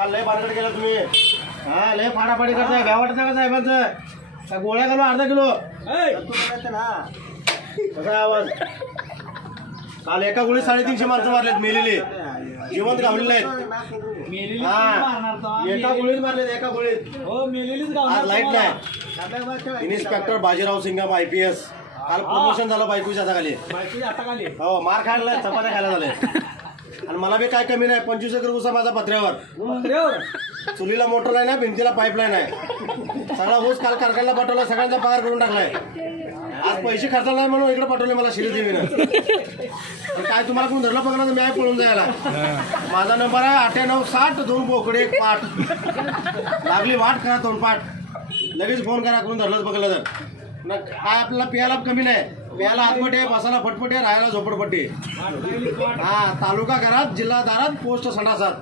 लय बारकड केला तुम्ही. हा लय फाडाफाडी करताय. भ्या वाटत का साहेबांचं? का गोळ्या घालून अर्धा किलो कसा आवाज? काल एका गोळीत 350 माणसं मारलेत मेलेले, जिवंत घावलेले आहेत. एका गोळीत मारलेत, एका गोळीत. आज लाईट नाही. इन्स्पेक्टर बाजीराव सिंगम IPS काल प्रमोशन झालं बायकोच्या हाताखाली. हो मार खायला चपात्या खायला झाले. आणि मला बी काय कमी नाही. 25 एकर ऊस माझा पत्र्यावर. चुलीला मोटर आहे ना, भिंतीला पाईपलाईन आहे. सगळा ऊस काल कारखान्याला पाठवला, सगळ्यांचा पगार करून टाकलाय. आज पैसे खर्चाला नाही म्हणून इकडे पाठवले मला शिरीदेवीनं. काय तुम्हाला कोण धरलं बघणार मी आहे पळून जायला. माझा नंबर आहे 9860 2 बोकडे 1 पाठ. लागली वाट करा 2 पाठ लगेच फोन करा. कोण धरलंच बघलं तर ना. काय आपल्याला प्यायला कमी नाही. प्यायला हातपट्टी आहे, बसायला फटपट्टी आहे, राहायला झोपडपट्टी. हा तालुका घरात, जिल्हा दारात, पोस्ट संडासात.